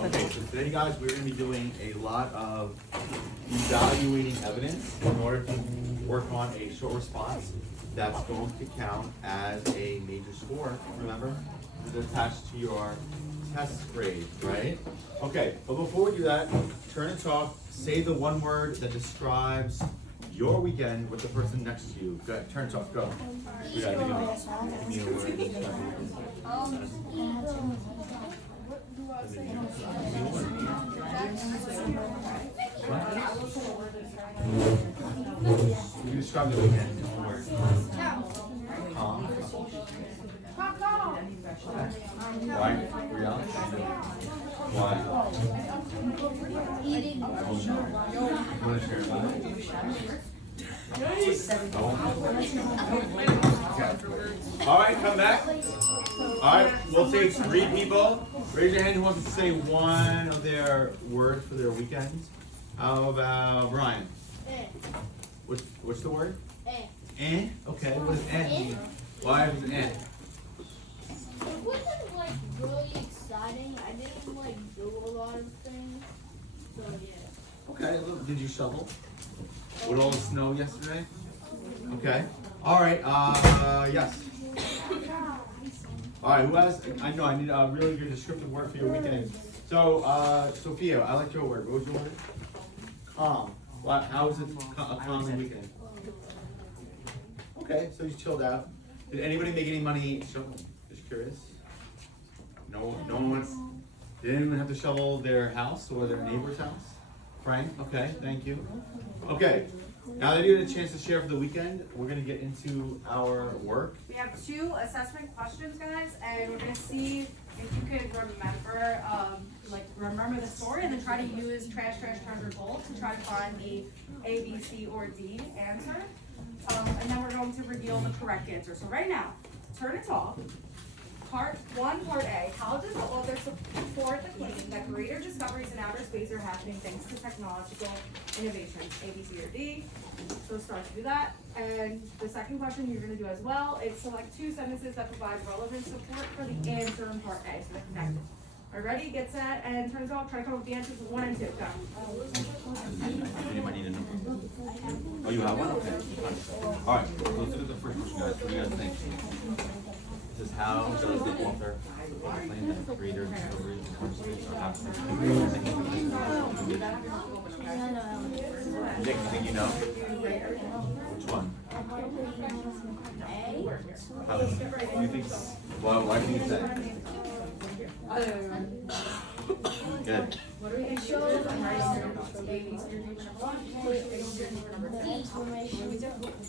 Okay, so today, guys, we're gonna be doing a lot of evaluating evidence in order to work on a short response that's going to count as a major score, remember? It's attached to your test grade, right? Okay, but before we do that, turn and talk, say the one word that describes your weekend with the person next to you. Go ahead, turn and talk, go. We gotta give me a word that describes your weekend. You describe the weekend in one word. Calm. Why? Brianna? Why? Eating. Want to share about it? All right, come back. All right, we'll take 3 people. Raise your hand who wants to say one of their words for their weekends. How about Brian? What's the word? Eh. Okay, what does eh mean? Why is eh? It wasn't like really exciting. I didn't like do a lot of things. So yeah. Okay, did you shovel? With all the snow yesterday? Okay. All right, yes. All right, who has, I know, I need a really good descriptive word for your weekend. So, Sophia, I like your word. What was your word? Calm. How was it a calming weekend? Okay, so you chilled out. Did anybody make any money shoveling? Just curious. No one wants, did anyone have to shovel their house or their neighbor's house? Frank, okay, thank you. Okay, now that you had a chance to share for the weekend, we're gonna get into our work. We have 2 assessment questions, guys, and we're gonna see if you could remember the story and then try to use trash, treasure, gold to try to find the A, B, C, or D answer. And then we're going to reveal the correct answer. So right now, turn and talk. Part 1, Part A. How does the author support the claim that greater discoveries in outer space are happening thanks to technological innovations? A, B, C, or D? So start to do that. And the second question you're going to do as well is select 2 sentences that provide relevant support for the answer in Part A. So they're connected. Are you ready? Get set and turn it off. Try to come up with the answers 1 and 2. Go. Anybody need a number? Oh, you have one? Okay. All right, let's look at the first question, guys. What do you guys think? This is how does the author claim that greater discoveries in outer space are happening? Nick, you think you know? Which one? How, you think? Why do you think that? Good. So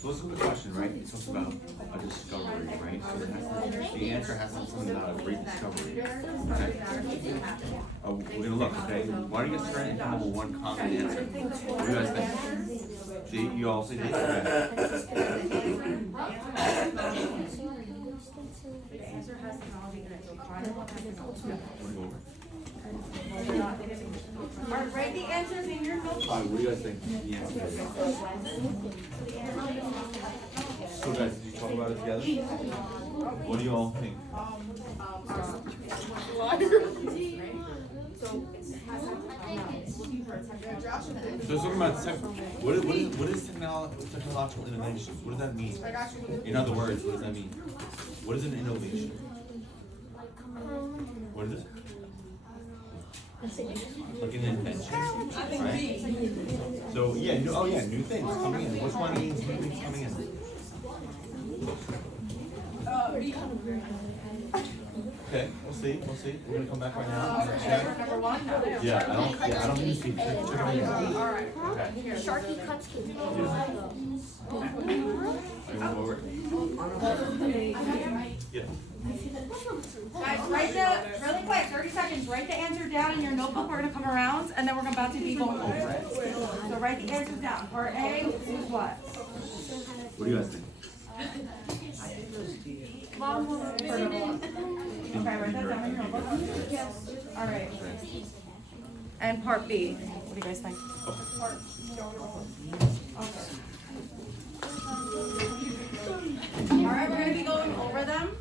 let's look at the question, right? It talks about a discovery, right? So it has the answer has to be something about a great discovery. Okay? We're gonna look, okay? Why don't you guys try and come up with one common answer? What do you guys think? D, you all say D? Okay. The answer has technology in it. So find what technology. Wanna go over? Alright, write the answers in your notebook. All right, what do you guys think? The answer is? So guys, did you talk about it together? What do you all think? So it's talking about what is technological innovation? What does that mean? In other words, what does that mean? What is an innovation? What is it? Like an invention, right? So yeah, new things coming in. Which one means new things coming in? Okay, we'll see. We're gonna come back right now. Check. Number 1? No. Yeah, I don't think you see. Check it out. Alright. Okay. Sharky cuts cake. Yeah. Guys, really quick, 30 seconds, write the answer down in your notebook. We're gonna come around and then we're about to be going over it. So write the answers down. Part A is what? What do you guys think? Okay, write that down in your notebook. Alright. And part B, what do you guys think? Alright, we're gonna be going over them.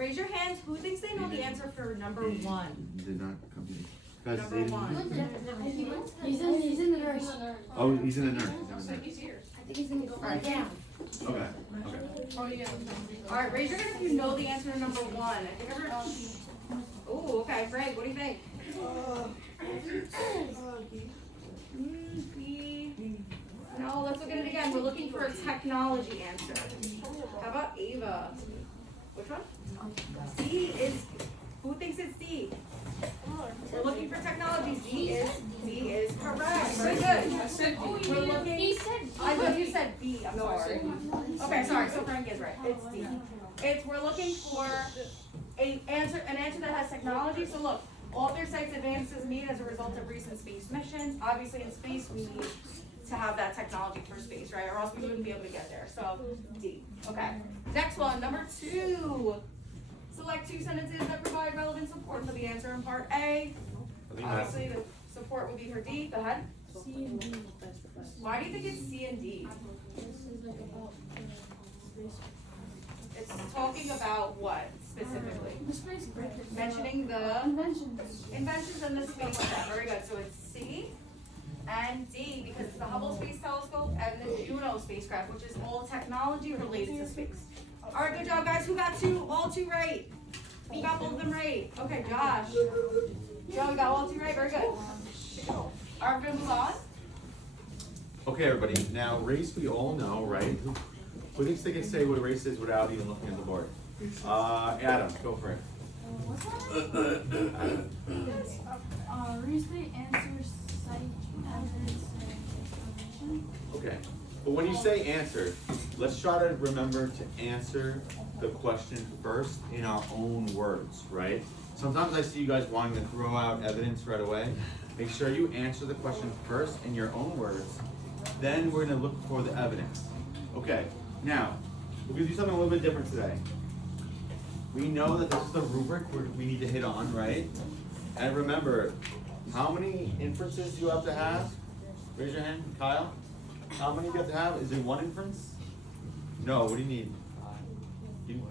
Raise your hands, who thinks they know the answer for number 1? Did not come to me. Guys, Number they didn't- 1. He's in the nurse. Oh, he's in the nurse. I think he's gonna go Alright. down. Okay, okay. Alright, raise your hand if you know the answer to number 1. I think everyone. Oh, okay, Frank, what do you think? B. No, let's look at it again. We're looking for a technology answer. How about Ava? Which one? C is. Who thinks it's D? We're looking for technology. D is correct. Very good. We're looking. He said I thought you said B. I'm sorry. Okay, sorry. So Frank is right. It's D. We're looking for an answer that has technology. So look, all their sites advances made as a result of recent space missions. Obviously, in space, we need to have that technology for space, right? Or else we wouldn't be able to get there. So D. Okay. Next one, number 2. Select 2 sentences that provide relevant support for the answer in part A. I think that's, Obviously, the support would be for D. Go ahead. C and D. Why do you think it's C and D? This is like about space. It's talking about what specifically? The space breakers. Mentioning the Inventions. inventions in the space set. Very good. So it's C and D because it's the Hubble Space Telescope and the Juno spacecraft, which is all technology related to space. All right, good job, guys. Who got all two right? Who got both of them right? Okay, Josh. Joe got all 2 right. Very good. All right, we're gonna move on. okay, everybody. Now, race we all know, right? Who thinks they can say what race is without even looking at the board? Adam, go for it. Restate answers, cite evidence, and explanation. Okay, but when you say answer, let's try to remember to answer the question first in our own words, right? Sometimes I see you guys wanting to throw out evidence right away. Make sure you answer the question first in your own words, then we're gonna look for the evidence. Okay, now, we're gonna do something a little bit different today. We know that this is the rubric we need to hit on, right? And remember, how many inferences do you have to have? Raise your hand, Kyle. How many do you have to have? Is it 1 inference? No, what do you need? You-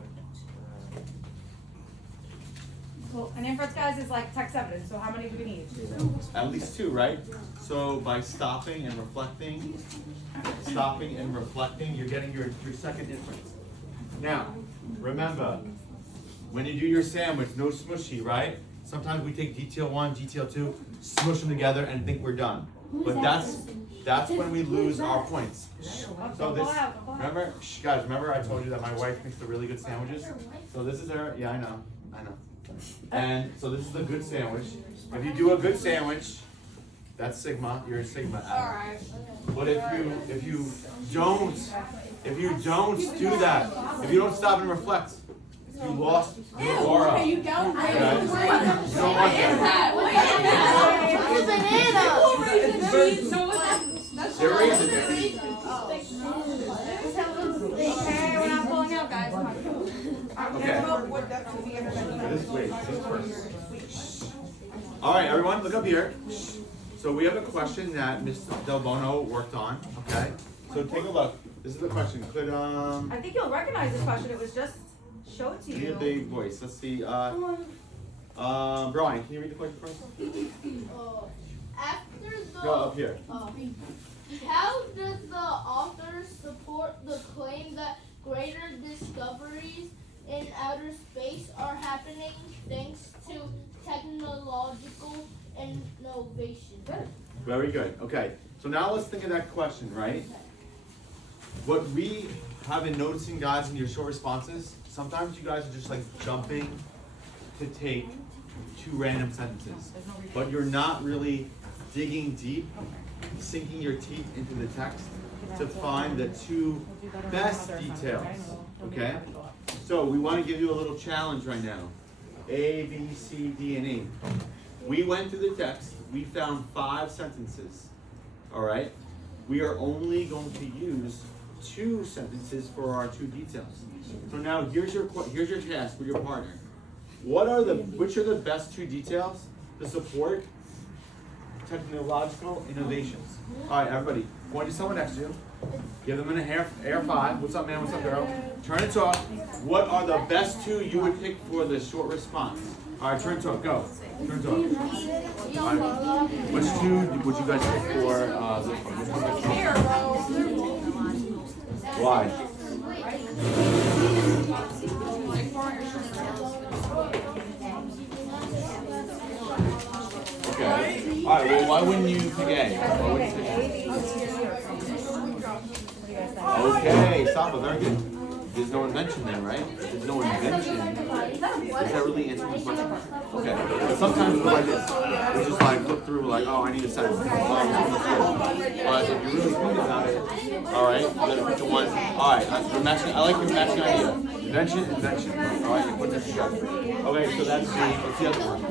Well, an inference, guys, is like text evidence. So how many do we need? At least 2, right? So by stopping and reflecting, you're getting your second inference. Now, remember, when you do your sandwich, no smushy, right? Sometimes we take detail 1, detail 2, smush them together and think we're done. But that's when we lose our points. So this, remember, guys, remember I told you that my wife makes the really good sandwiches? So this is her, yeah, I know. And so this is a good sandwich. If you do a good sandwich, that's sigma, you're a sigma. Alright. But if you don't do that, if you don't stop and reflect, you lost your aura. You don't. Guys, you don't want that. They're raisins. Okay, we're not pulling out, guys. Okay. This first. All right, everyone, look up here. So we have a question that Mr. Del Bono worked on. Okay. So take a look. This is the question. Could I think you'll recognize this question. It was just showed to need a you. big voice. Let's see. Brian, can you read the question first? After the Go up here. How does the author support the claim that greater discoveries in outer space are happening thanks to technological innovation? Very good. Okay. So now let's think of that question, right? What we have been noticing, guys, in your short responses, sometimes you guys are just like jumping to take 2 random sentences, but you're not really digging deep, sinking your teeth into the text to find the 2 best details, okay? So we want to give you a little challenge right now. A, B, C, D, and E. We went through the text, we found 5 sentences, all right? We are only going to use 2 sentences for our 2 details. So now here's your task with your partner. Which are the best 2 details to support technological innovations? All right, everybody, point to someone next to you. Give them an air 5. What's up, man? What's up, girl? Turn and talk. What are the best 2 you would pick for the short response? All right, turn and talk. Go. Turn and talk. All right. Which 2 would you guys pick for this one? Why? Okay. All right. Well, why wouldn't you pick A? Why wouldn't you pick A? Okay, Saba, very good. There's no invention there, right? There's no invention. Does that really answer the question? Okay. But sometimes we're like this. We just like look through, like, oh, I need a sentence. But if you really think about it, all right, you gotta pick the one. All right, you're matching. I like your matching idea. Invention. All right, you're putting it together. Okay, so that's what's the other one?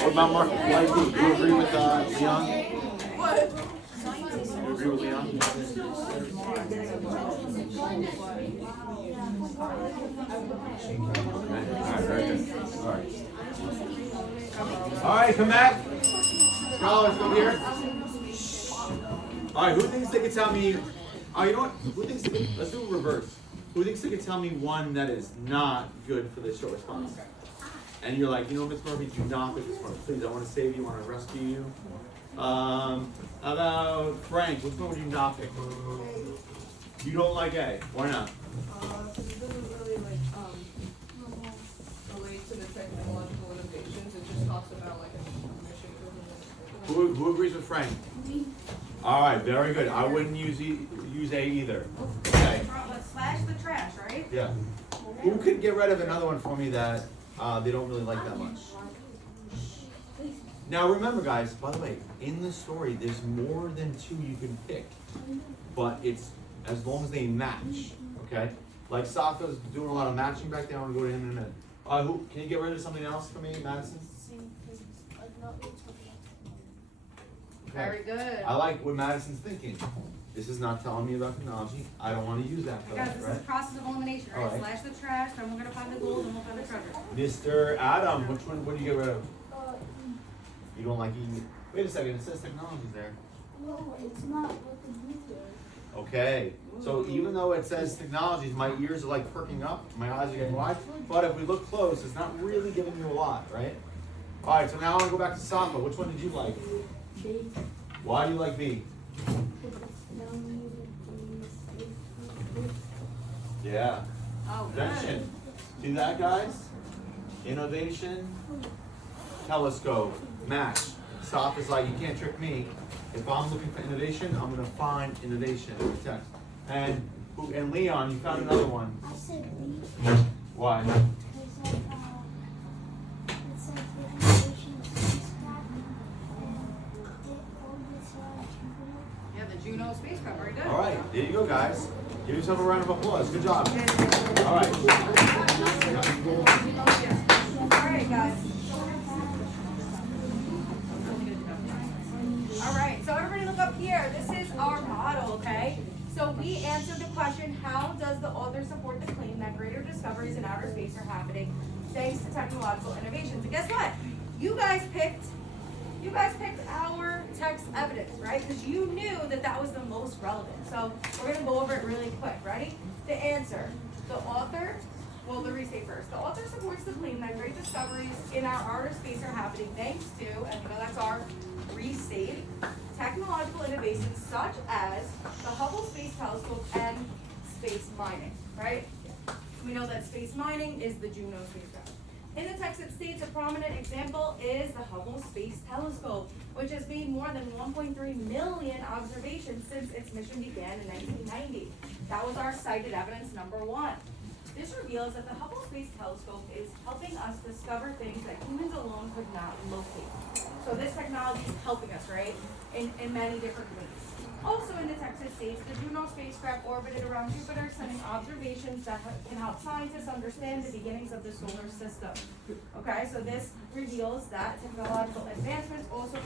What about Mark? Do you agree with Leon? What? You agree with Leon? Alright, very good. Alright. Alright, come back. Scholars, come here. Alright, who thinks they could tell me, oh, you know what? Who thinks they could, let's do a reverse. Who thinks they could tell me one that is not good for the short response? And you're like, you know, Miss Murphy, do not pick this one. Please, I want to save you, I want to rescue you. How about Frank? Which one would you not pick? You don't like A. Why not? Because it doesn't really relate to the technological innovations. It just talks about like a mission. Who agrees with Frank? All right, very good. I wouldn't use A either. Okay. Slash the trash, right? Yeah. Who could get rid of another one for me that they don't really like that much? Now remember, guys, by the way, in the story, there's more than 2 you can pick, but it's as long as they match, okay? Like Saka's doing a lot of matching back there. I want to go to him in a minute. Who can you get rid of something else for me, Madison? Okay. Very good. I like what Madison's thinking. This is not telling me about technology. I don't want to use that for Guys, that, this right? is process of elimination, right? All right. Slash the trash, then we're gonna find the gold, and we'll find the treasure. Mr. Adam, which one would you get rid of? You don't like eating. Wait a second, it says technology's there. No, it's not what the blue is. Okay, so even though it says technologies, my ears are like perking up, my eyes are getting wide, but if we look close, it's not really giving you a lot, right? All right, so now I want to go back to Samba. Which one did you like? B. Why do you like B? Yeah. Oh, Invention. See that, guys? Innovation. Telescope. Match. Stop is like, you can't trick me. If I'm looking for innovation, I'm gonna find innovation in the text. And Leon, you found another one. I said B. Why? Because it says the innovation is spacecraft and all this Jupiter. Yeah, the Juno spacecraft, very good. All right, there you go, guys. Give yourself a round of applause. Good job. All right. Alright, guys. Alright, so everybody look up here. This is our model, okay? So we answered the question, how does the author support the claim that greater discoveries in outer space are happening thanks to technological innovations? And guess what? You guys picked our text evidence, right? Because you knew that that was the most relevant. So we're gonna go over it really quick. Ready? The answer. The author, well, let me say first. The author supports the claim that great discoveries in our outer space are happening thanks to, and you know that's our restate, technological innovations such as the Hubble Space Telescope and space mining, right? We know that space mining is the Juno spacecraft. In the text, it states a prominent example is the Hubble Space Telescope, which has made more than 1.3 million observations since its mission began in 1990. That was our cited evidence number 1. This reveals that the Hubble Space Telescope is helping us discover things that humans alone could not locate. So this technology is helping us, right, in many different ways. Also in the text, it states the Juno spacecraft orbited around Jupiter, sending observations that can help scientists understand the beginnings of the solar system. Okay, so this reveals that technological advancements also